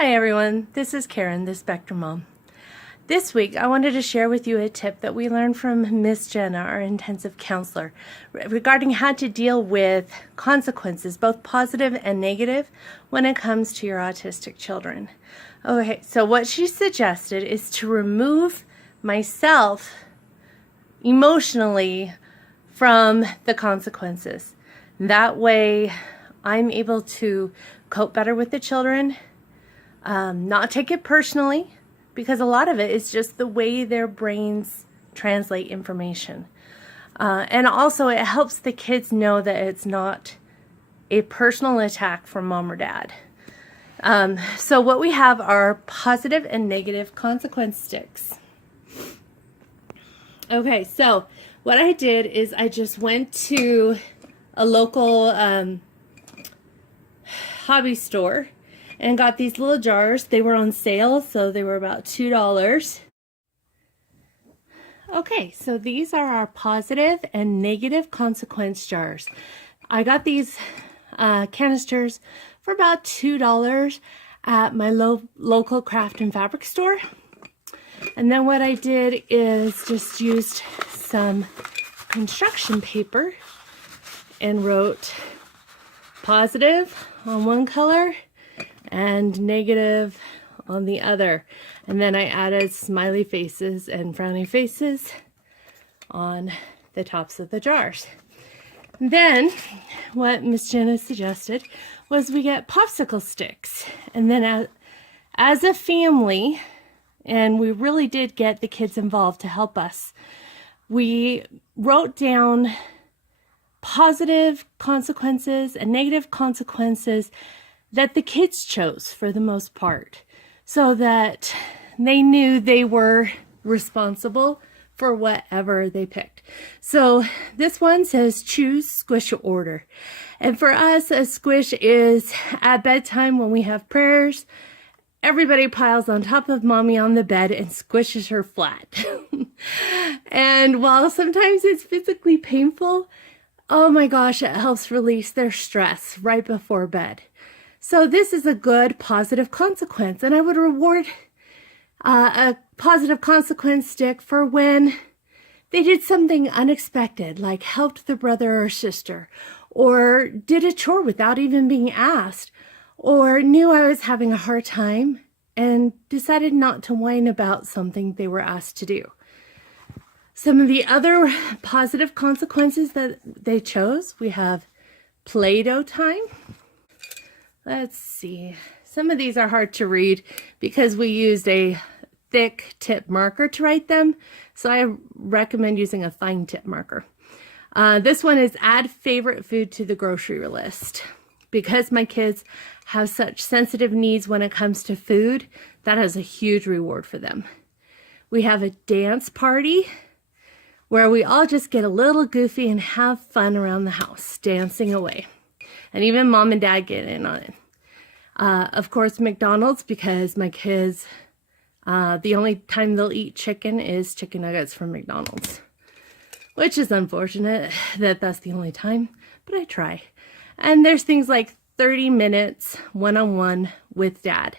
Hi everyone, this is Karen, the Spectrum Mom. This week I wanted to share with you a tip that we learned from Miss Jenna, our intensive counselor, regarding how to deal with consequences, both positive and negative, when it comes to your autistic children. Okay, so what she suggested is to remove myself emotionally from the consequences. That way I'm able to cope better with the children, not take it personally, because a lot of it is just the way their brains translate information. And also it helps the kids know that it's not a personal attack from mom or dad. So what we have are positive and negative consequence sticks. Okay, so what I did is I just went to a local hobby store and got these little jars. They were on sale, so they were about $2. Okay, so these are our positive and negative consequence jars. I got these canisters for about $2 at my local craft and fabric store. And then what I did is just used some construction paper and wrote positive on one color and negative on the other. And then I added smiley faces and frowny faces on the tops of the jars. Then what Miss Jenna suggested was we get popsicle sticks. And then as a family, and we really did get the kids involved to help us, we wrote down positive consequences and negative consequences that the kids chose for the most part, so that they knew they were responsible for whatever they picked. So this one says choose, squish, or order. And for us, a squish is at bedtime when we have prayers, everybody piles on top of mommy on the bed and squishes her flat. And while sometimes it's physically painful, oh my gosh, it helps release their stress right before bed. So this is a good positive consequence, and I would reward a positive consequence stick for when they did something unexpected, like helped their brother or sister, or did a chore without even being asked, or knew I was having a hard time and decided not to whine about something they were asked to do. Some of the other positive consequences that they chose, we have Play-Doh time. Let's see. Some of these are hard to read because we used a thick tip marker to write them, so I recommend using a fine tip marker. This one is add favorite food to the grocery list. Because my kids have such sensitive needs when it comes to food, that has a huge reward for them. We have a dance party where we all just get a little goofy and have fun around the house, dancing away. And even mom and dad get in on it. Of course, McDonald's, because my kids, the only time they'll eat chicken is chicken nuggets from McDonald's. Which is unfortunate that that's the only time, but I try. And there's things like 30 minutes one-on-one with dad.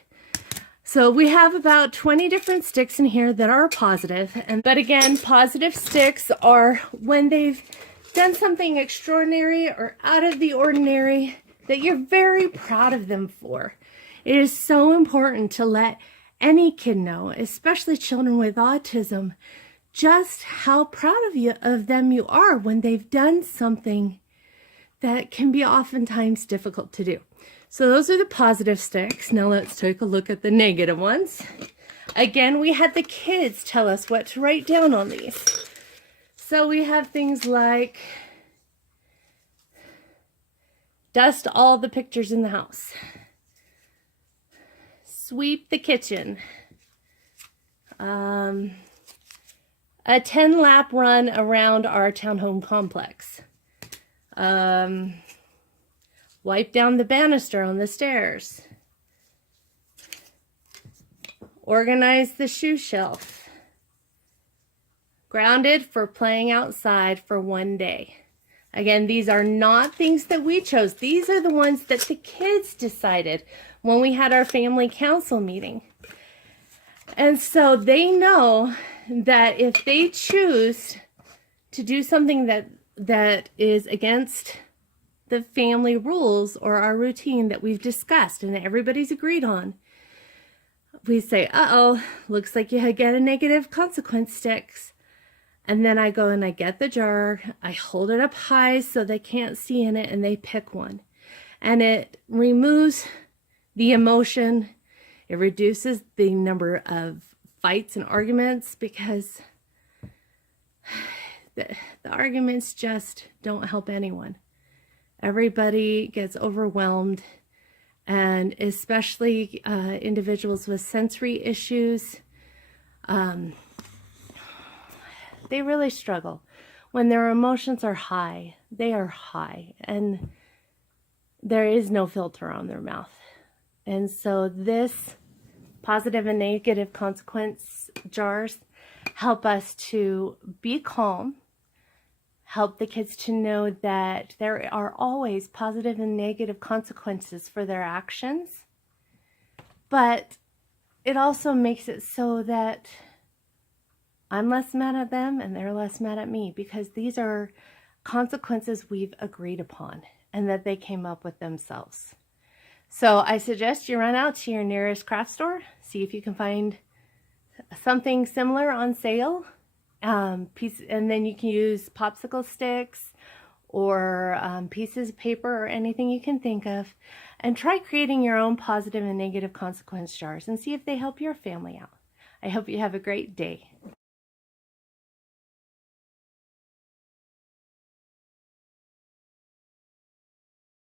So we have about 20 different sticks in here that are positive. But again, positive sticks are when they've done something extraordinary or out of the ordinary that you're very proud of them for. It is so important to let any kid know, especially children with autism, just how proud of them you are when they've done something that can be oftentimes difficult to do. So those are the positive sticks. Now let's take a look at the negative ones. Again, we had the kids tell us what to write down on these. So we have things like dust all the pictures in the house, sweep the kitchen, a 10-lap run around our townhome complex, wipe down the banister on the stairs, organize the shoe shelf, grounded for playing outside for one day. Again, these are not things that we chose. These are the ones that the kids decided when we had our family council meeting. And so they know that if they choose to do something that is against the family rules or our routine that we've discussed and that everybody's agreed on, we say, uh-oh, looks like you get a negative consequence sticks. And then I go and I get the jar, I hold it up high so they can't see in it, and they pick one. And it removes the emotion. It reduces the number of fights and arguments, because the arguments just don't help anyone. Everybody gets overwhelmed, and especially individuals with sensory issues, they really struggle. When their emotions are high, they are high, and there is no filter on their mouth. And so this positive and negative consequence jars help us to be calm, help the kids to know that there are always positive and negative consequences for their actions. But it also makes it so that I'm less mad at them and they're less mad at me, because these are consequences we've agreed upon and that they came up with themselves. So I suggest you run out to your nearest craft store, see if you can find something similar on sale, and then you can use popsicle sticks or pieces of paper or anything you can think of, and try creating your own positive and negative consequence jars and see if they help your family out. I hope you have a great day.